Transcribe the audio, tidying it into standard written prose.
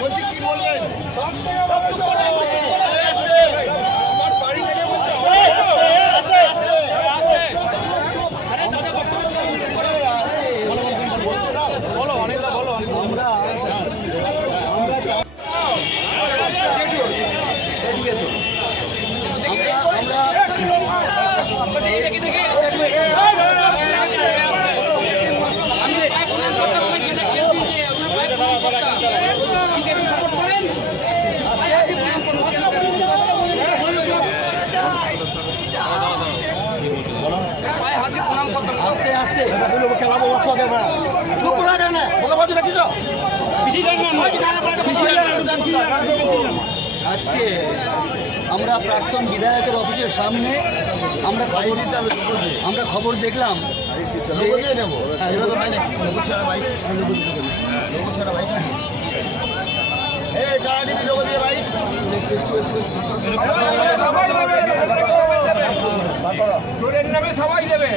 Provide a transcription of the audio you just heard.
বলছি কি বলবেন? খেলাবো আজকে আমরা প্রাক্তন বিধায়কের অফিসের সামনে আমরা খবর দেখলাম নামে সবাই দেবে।